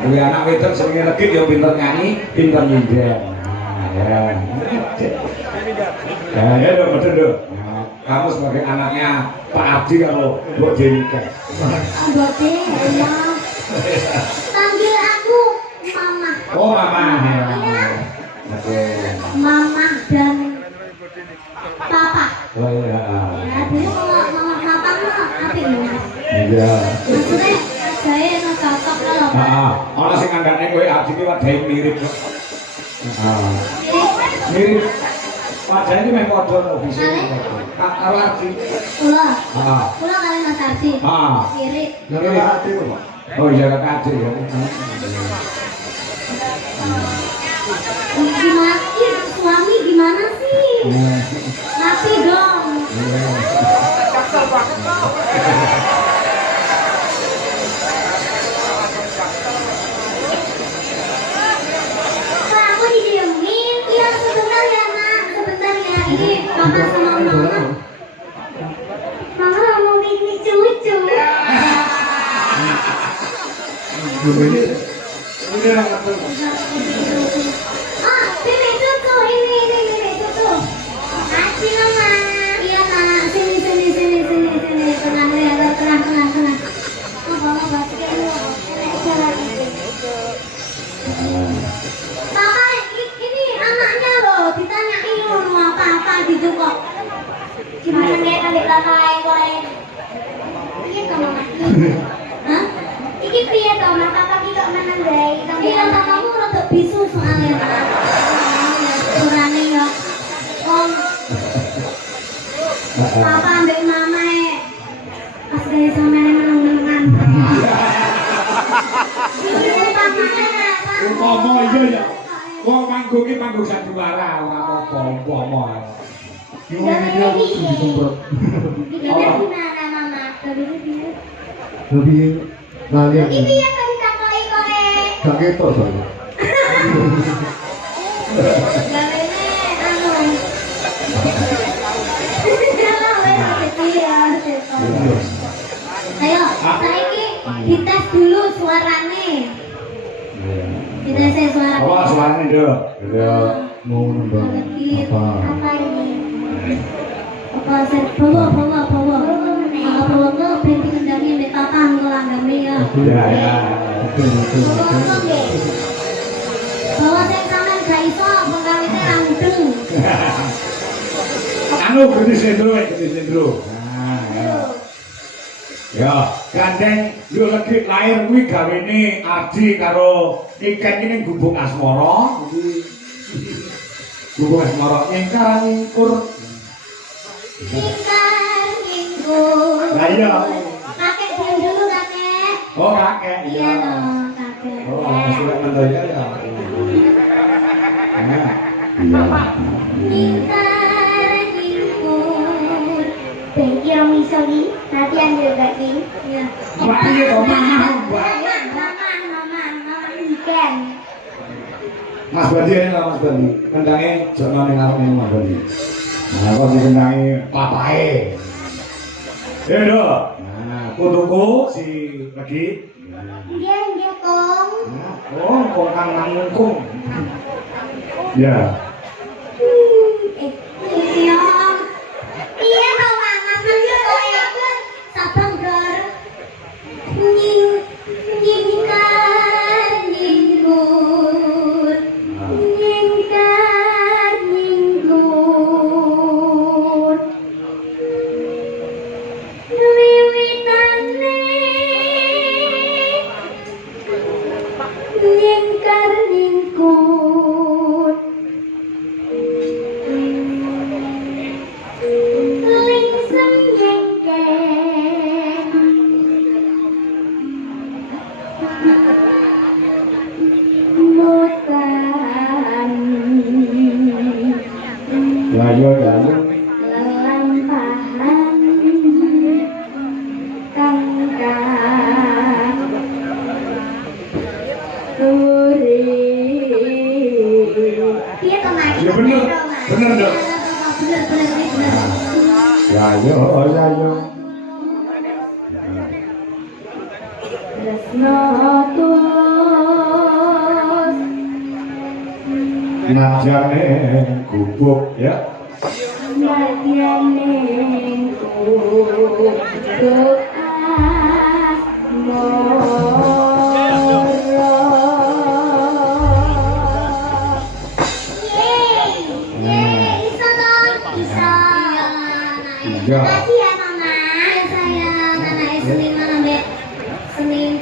Duwe anak wedok senenge legit ya pinter nyanyi, pinter nyinden. Nah, ya. Ya dong, betul dong. Nah, kamu sebagai anaknya Pak Ardi kalau Mbok Jenika. Mbok Jenika. Panggil aku Mama. Oh, Mama. Ya. Oke. Mama dan Papa. Oh iya. Ya, dulu kalau Mama Papa mah apik lho. Iya. Maksudnya saya no cocok lho. Heeh. Ana sing ngandane kowe Ardi ki wadahe mirip. Mirip. Wajahnya ini memang padha lho bisa. Karo Ardi. Kula. Heeh. Kula kali Mas Ardi. Heeh. Mirip. Mirip Ardi kok. Oh iya Kak Ardi ya. Gimana sih suami gimana sih? Rapi dong. Pak, aku didiemin. Iya sebentar ya nak, sebentar ya. Ini papa sama mama. Mama mau bikin cucu. Ini orang apa? Ah, ini cucu, ini cucu. Makasih mama. Iya nak, sini, tengah ya, tengah. Oh, bawa basket lu. Papa, ini anaknya loh, ditanyain lu apa gitu kok. Gimana nih adik lanai kowe? Iya to mama. Hah? Iki piye to mama papa ki kok meneng bae? Iya papamu rada bisu soalnya. Urane yo. Om. Papa ambek mama pas gawe sampeyan meneng-menengan. Umpama iya ya. Wong manggung ki manggung sandiwara ora apa-apa umpama. Yo iki aku disemprot. Gimana mama? Lebih lalian. Iki piye kok ditakoni kowe? Gak ketok soalnya. Gawene anu. Ayo, saiki dites dulu suarane. Dites suara. Oh, suarane nduk. Ya mau nembang apa? Apa ini? Apa set bawa. Bawa ke berhenti kendangnya mbek papa ngelanggame ya. Ya. Betul. Bawa sing sampean gak iso pengkawite ra mudeng. Anu gede sendro. Nah, ya. Ya, gandeng yo lagi lahir kuwi gawene Ardi karo Niken iki ning Gubuk Asmara. Gubuk Asmara ingkar ngingkur. Lah iya. Kakek diam dulu kakek. Oh, kakek. Iya dong kakek. Oh, sudah mendoya ya. Nah. Lingkar lingkur. Kira misali nanti ambil lagi. Iya. Mbak piye to mama, Mbak? Mama Niken. Mas Badi ini lah Mas Badi. Kendangnya jono ning arep ning Mas Badi. Nah, kok dikendangi papae. Do. Nah, putuku si lagi. Nggih Kong. Nah, oh, kok kang nangkung. Ya. Iya. Iya toh mama nanti kowe sabang gar. Nyingkar nyingkur. Nyingkar nyingkur. Wiwitane nyingkar nyingkur. Lingsem nyengken. Mutan. Ya yo. Lelampahan. Kangkang. Duri. Iya kemarin. Ya bener dong. Bener. Ya yo. Tresno tulung Najane gubuk ya. Najane gubuk Iya. Makasih ya mama, sayang. Anak Senin mana Senin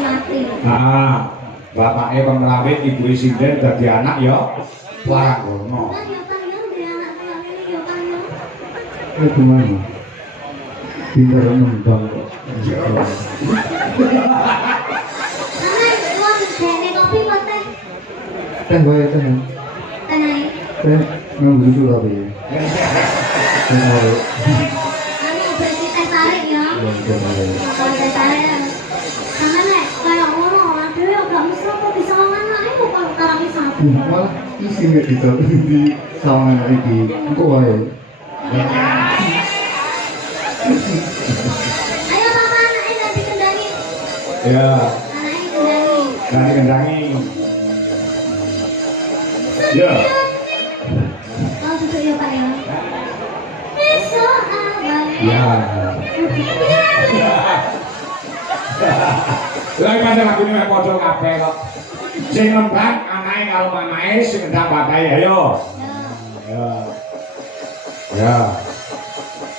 mati. Nah, bapaknya pemrawit, ibu sinden dadi anak ya. Warang gono. Kan ya Pak ya, udah anak pulang ini ya Pak ya. Gimana? Pintar nembang kok. Mama, gua dene kopi kok teh. Teh bae teh. Teh naik. Teh nang dulu apa ya? Teh bae. Anu berarti teh tarik ya. Ya teh bae. Kalau teh tarik ya. Sama nek kayak ngono, aduh ya gak mesra kok bisa anak iku kalau karo bisa. Malah isi nggak di sama iki. Engko wae. Ayo papa anaknya gak dikendangi. Ya, Anaknya dikendangi. dari kendangi. Ya. Oh duduk ya Pak ya. Besok abang. Ya. Lah kan lagune mek padha kabeh kok. Sing nembang anake karo mamae, sing ngendang bapake ayo. Ya. Ya.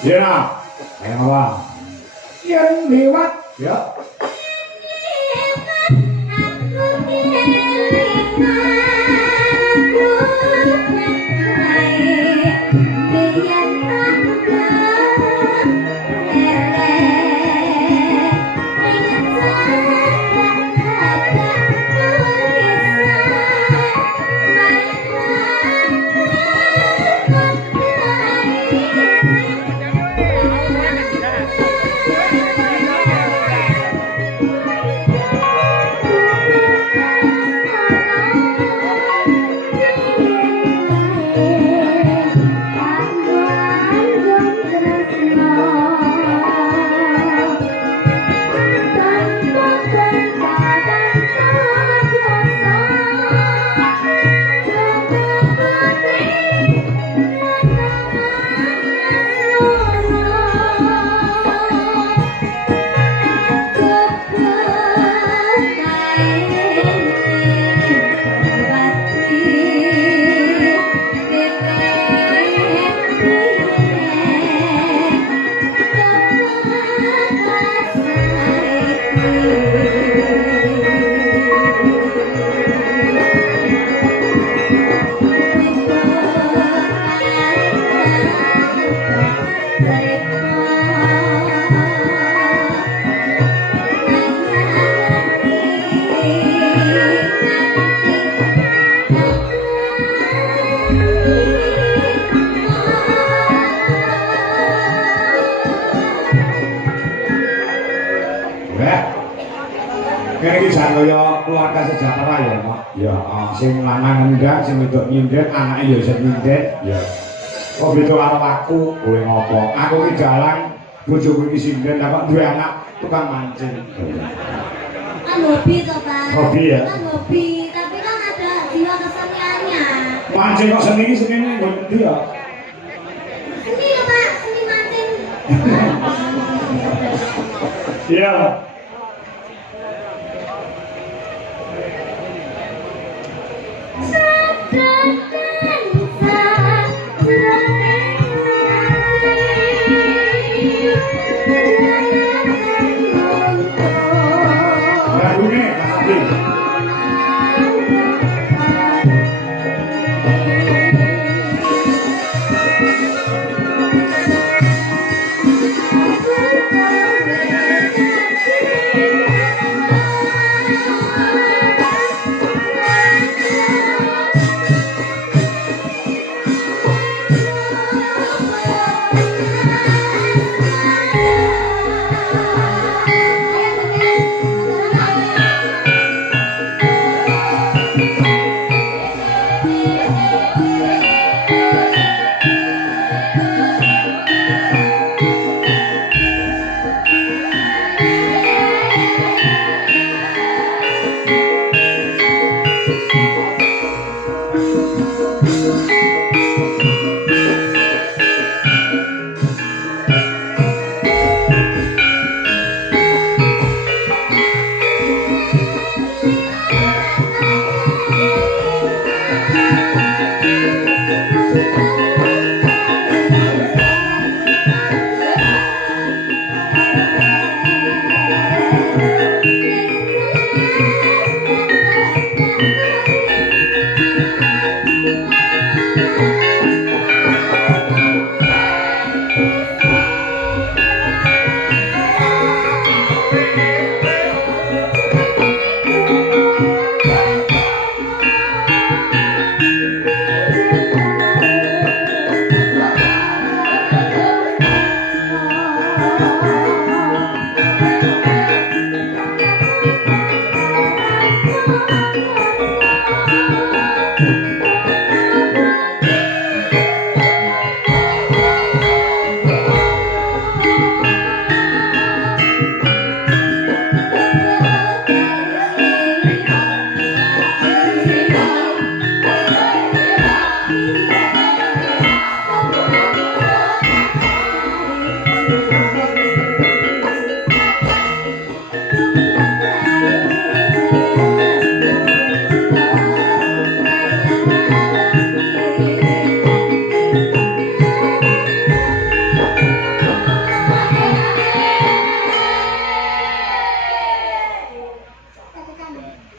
Ya. Ayo apa? Yang lewat ya. Kaya keluarga sejahtera ya, Mak. Ya, sing lanang ngendang, sing wedok nyindet, anake ya iso nyindet. Ya. Kok beda karo aku, kowe ngopo? Aku ki dalang bojoku iki sindet, lah kok duwe anak tukang mancing. Kan hobi toh Pak. Hobi ya? Kan hobi, tapi kan ada jiwa keseniannya. Mancing kok senine nggon ndi ya? Seni ya Pak, seni mancing. Iya. Lagune kasih.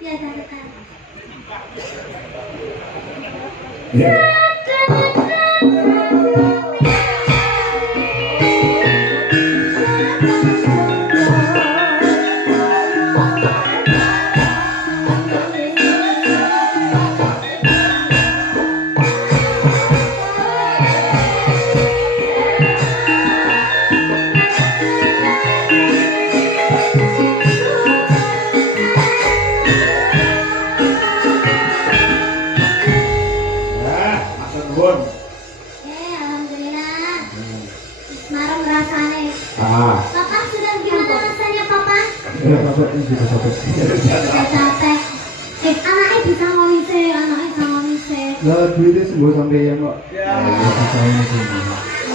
Ya, catatan. Ya. Ya, matur nuwun. Alhamdulillah. Marah rasanya. Ah. Papa sudah gimana rasanya papa? Ya, capek ini juga capek. Sudah capek. Anaknya bisa ngomong anaknya bisa ngomong Lah duitnya sembuh sampai yang kok. Ya. Bisa ini sih.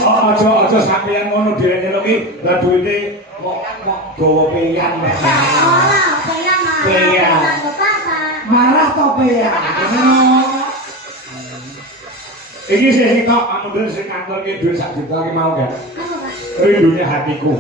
Oh, aja sampeyan ngono direne lho ki. Lah duwite kok gawa peyan. Oh, peyan marah. Peyan. Tanggo papa. Marah to peyan. Iki sih tok anu sing kantor ki dhuwit 1 juta ki mau kan. Apa pak? Rindunya hatiku.